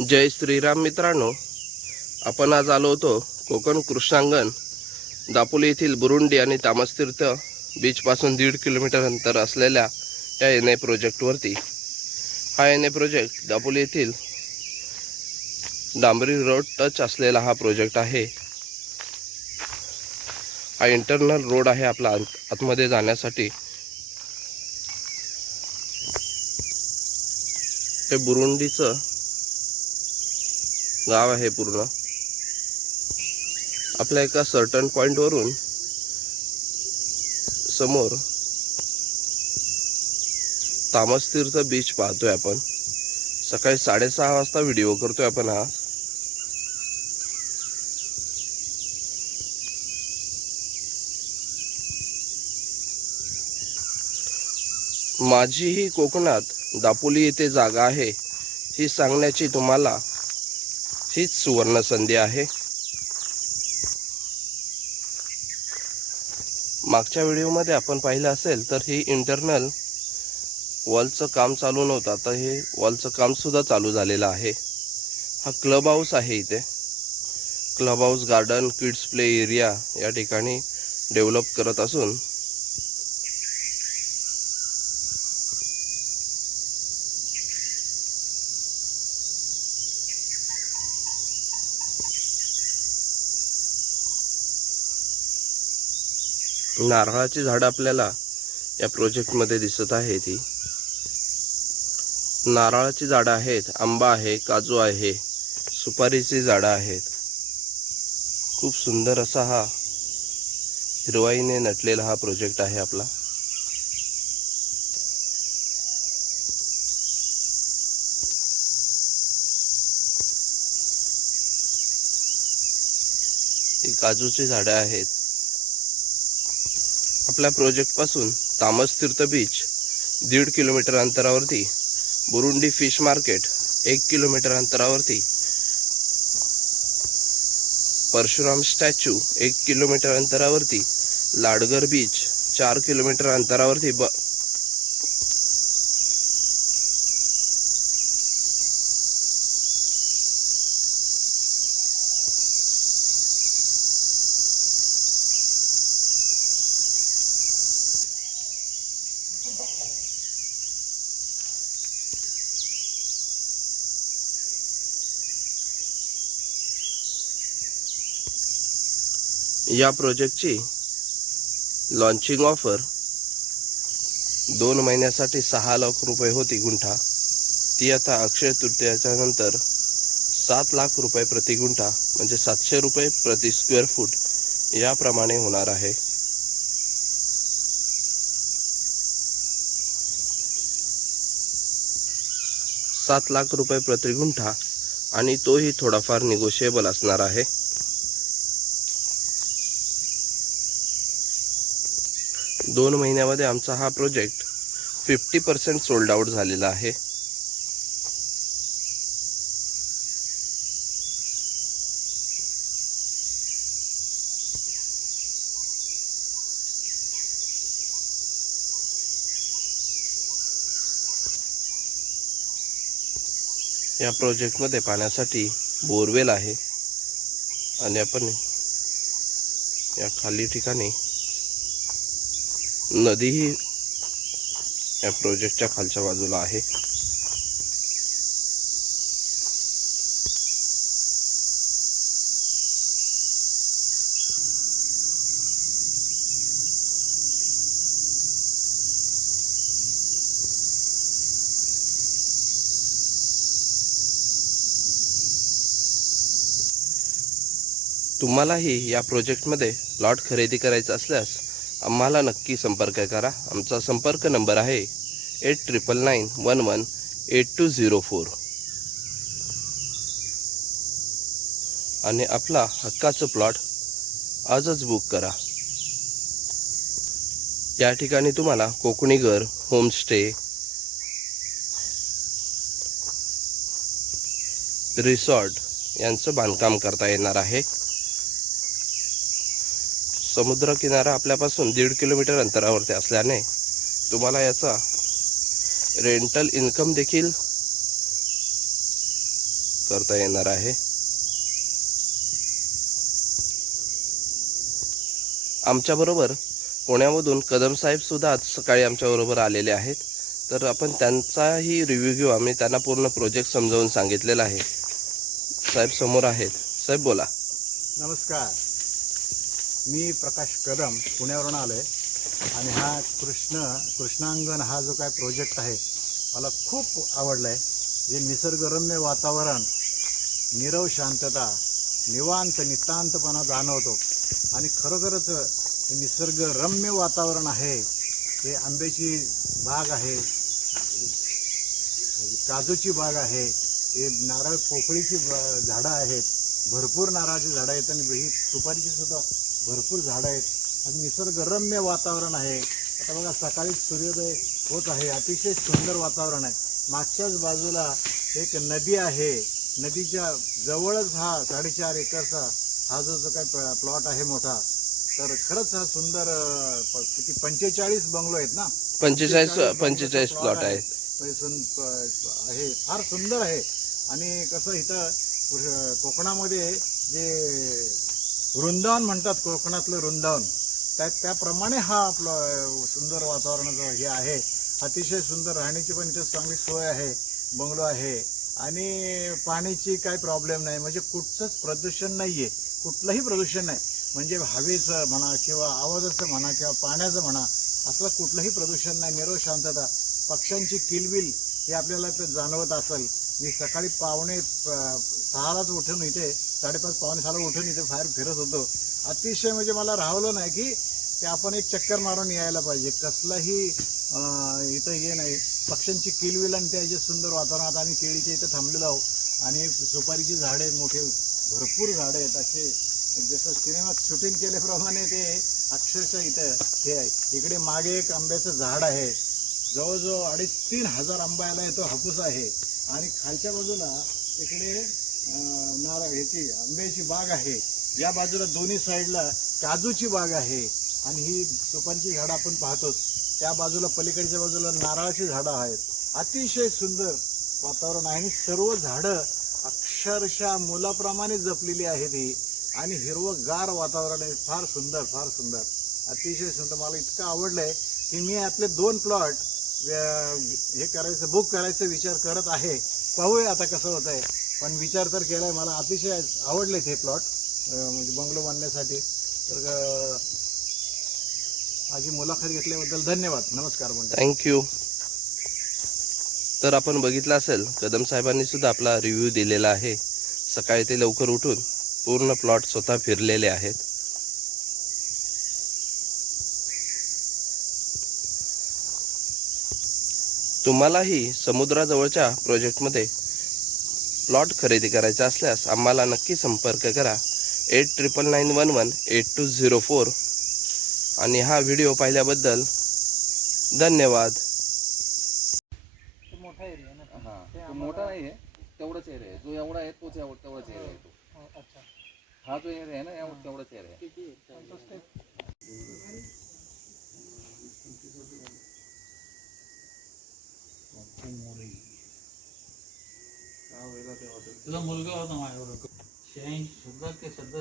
जय श्रीराम मित्रांनो, आपण आज आलो होतो कोकण कृष्णांगण दापोली येथील बुरुंडी आणि तामसतीर्थ बीचपासून 1.5 किलोमीटर अंतर असलेल्या या एन ए प्रोजेक्टवरती। हा एन ए प्रोजेक्ट दापोली येथील डांबरी रोड टच असलेला हा प्रोजेक्ट आहे। हा इंटरनल रोड आहे आपला आतमध्ये जाण्यासाठी। हे बुरुंडीचं गाव आहे पूर्ण। आपल्या एका सर्टन पॉइंट वरून समोर तामसतीर्थ बीच पाहतोय आपण। सकाळी 6:30 वाजता व्हिडिओ करतोय आपण हा। माझी ही कोकणात दापोली येथे जागा आहे ही सांगण्याची तुम्हाला हीच सुवर्ण संधी आहे। मागच्या व्हिडिओमध्ये आपण पाहिलं असेल तर ही इंटरनल वॉलचं काम चालू नव्हतं, आता हे वॉलचं काम सुद्धा चालू झालेलं आहे। हा क्लब हाऊस आहे। इथे club house, garden, kids play area या ठिकाणी डेव्हलप करत असून नारळाची झाडं आपल्याला या प्रोजेक्टमध्ये दिसत आहे। ती नारळाची झाडं आहेत, आंबा आहे, काजू आहे, सुपारीची झाडं आहेत। खूप सुंदर असा हा हिरवाईने नटलेला हा प्रोजेक्ट आहे आपला। ही काजूची झाडं आहेत। आपल्या प्रोजेक्ट पासून तामसतीर्थ बीच 1.5 किलोमीटर अंतरावरती, बुरुंडी फिश मार्केट 1 किलोमीटर अंतरावरती, परशुराम स्टॅच्यू 1 किलोमीटर अंतरावरती, लाडगर बीच 4 किलोमीटर अंतरावरती या प्रोजेक्टची लॉन्चिंग ऑफर 2 महिन्यासाठी 6 लाख रुपये होती गुंठा। ती आता अक्षय तृतीयाच्या नंतर 7 लाख रुपये प्रति गुंठा म्हणजे 700 रुपये प्रति स्क्वेअर फूट याप्रमाणे होणार आहे। $7 लाख प्रति गुंठा आणि तोही थोडाफार निगोशिएबल असणार आहे। 2 महिन्यामध्ये आमचा हा प्रोजेक्ट 50% सोल्ड आउट झालेला आहे। या प्रोजेक्टमध्ये पाण्यासाठी बोरवेल आहे आणि आपण या खाली ठिकाणी नदीही या प्रोजेक्टच्या खालच्या बाजूला आहे। तुम्हालाही या प्रोजेक्टमध्ये प्लॉट खरेदी करायचा असल्यास आम्हाला नक्की संपर्क करा। आमचा संपर्क नंबर आहे 8999118204 आणि आपला हक्काचं प्लॉट आजच बुक करा। या ठिकाणी तुम्हाला कोकणी घर, होमस्टे, रिसॉर्ट यांचं बांधकाम करता येणार आहे। समुद्र किनारा आपल्यापासून 1.5 किलोमीटर अंतरावरती असल्याने तुम्हाला याचा रेंटल इन्कम देखील करता येणार आहे. आमच्याबरोबर पुण्यामधून कदम साहेब सुद्धा आज सकाळी आमच्याबरोबर आलेले आहेत. तर आपण त्यांचाही रिव्ह्यू घेऊ. आम्ही त्यांना पूर्ण प्रोजेक्ट समजावून सांगितलेला आहे. साहेब समोर आहेत. साहेब बोला. नमस्कार, मी प्रकाश कदम पुण्यावरून आलो आहे आणि हा कृष्णांगण हा जो काय प्रोजेक्ट आहे मला खूप आवडला आहे. जे निसर्गरम्य वातावरण, नीरव शांतता, निवांत नितांतपणा जाणवतो आणि खरोखरच हे निसर्गरम्य वातावरण आहे. हे आंब्याची बाग आहे, काजूची बाग आहे, हे नारळ पोकळीची झाडं आहेत, भरपूर नारळाची झाडं आहेत आणि ही सुपारीची सुद्धा भरपूर झाडं आहेत आणि निसर्गरम्य वातावरण आहे. आता बघा सकाळी सूर्योदय होत आहे, अतिशय सुंदर वातावरण आहे. मागच्याच बाजूला एक नदी आहे, नदीच्या जवळच हा 4.5 एकरचा हा जो काय प्लॉट आहे मोठा. तर खरंच हा सुंदर किती 45 बंगलो आहेत ना, 45 प्लॉट आहेत. हे फार सुंदर आहे. आणि कसं इथं कोकणामध्ये जे वृंदावन म्हणतात, कोकणातलं वृंदावन, त्याप्रमाणे हा आपलं सुंदर वातावरणाचं हे आहे. अतिशय सुंदर राहण्याची पण इथं चांगली सोय आहे, बंगलो आहे आणि पाण्याची काही प्रॉब्लेम नाही. म्हणजे कुठचंच प्रदूषण नाही आहे, कुठलंही प्रदूषण नाही. म्हणजे हवेचं म्हणा किंवा आवाजाचं म्हणा किंवा पाण्याचं म्हणा, असलं कुठलंही प्रदूषण नाही. नीरव शांतता, पक्ष्यांची किलबिल हे आपल्याला तर जाणवत असेल. मी सकाळी 5:45 उठून इथे 5:30 पावणे 6 उठून इथे बाहेर फिरत होतो. अतिशय म्हणजे मला राहवलं नाही की ते आपण एक चक्कर मारून यायला पाहिजे. कसलाही इथं हे नाही. पक्ष्यांची किलबिल आणि त्याचे सुंदर वातावरणात आम्ही केळीच्या इथं थांबलेलो आहोत आणि सुपारीची झाडे मोठे भरपूर झाडं आहेत. असे जसं सिनेमात शूटिंग केल्याप्रमाणे ते अक्षरशः इथं हे आहे. इकडे मागे एक आंब्याचं झाड आहे, जवळजवळ 2,500-3 हजार आंबा याला येतो, हापूस आहे. आणि खालच्या बाजूला इकडे ह्याची आंब्याची बाग आहे. या बाजूला दोन्ही साईडला काजूची बाग आहे आणि ही सुपारीची झाडं आपण पाहतोच. त्या बाजूला पलीकडच्या बाजूला नारळाची झाडं आहेत. अतिशय सुंदर वातावरण आहे आणि सर्व झाडं अक्षरशः मुलाप्रमाणे जपलेली आहेत ही आणि हिरवंगार वातावरण आहे. फार सुंदर, फार सुंदर, अतिशय सुंदर. मला इतकं आवडलंय की मी यातले 2 प्लॉट हे करायचं, बुक करायचा विचार करत आहे. पाहूया आता कसं होत आहे, पण विचार तर केलाय. मला अतिशय आवडलेत हे प्लॉट म्हणजे बंगलो बांधण्यासाठी. तर माझी मुलाखत घेतल्याबद्दल धन्यवाद. नमस्कार म्हणतो. थँक्यू. तर आपण बघितलं असेल, कदम साहेबांनी सुद्धा आपला रिव्ह्यू दिलेला आहे. सकाळी ते लवकर उठून पूर्ण प्लॉट स्वतः फिरलेले आहेत. तुम्हालाही समुद्राजवळच्या प्रोजेक्टमध्ये प्लॉट खरेदी करायचा असल्यास आम्हाला नक्की संपर्क करा. 8999118204. आणि हा व्हिडिओ पाहिल्याबद्दल धन्यवाद. मोठा एरिया ना. हां, तो मोठा नाही आहे, तेवढाच एरिया आहे. जो एवढा आहे तोच तेवढाच एरिया आहे तो. अच्छा, हा जो एरिया आहे ना, तेवढाच एरिया आहे. तुझा मुलगा होता माझ्याबरोबर 86 सुद्धा ते सध्या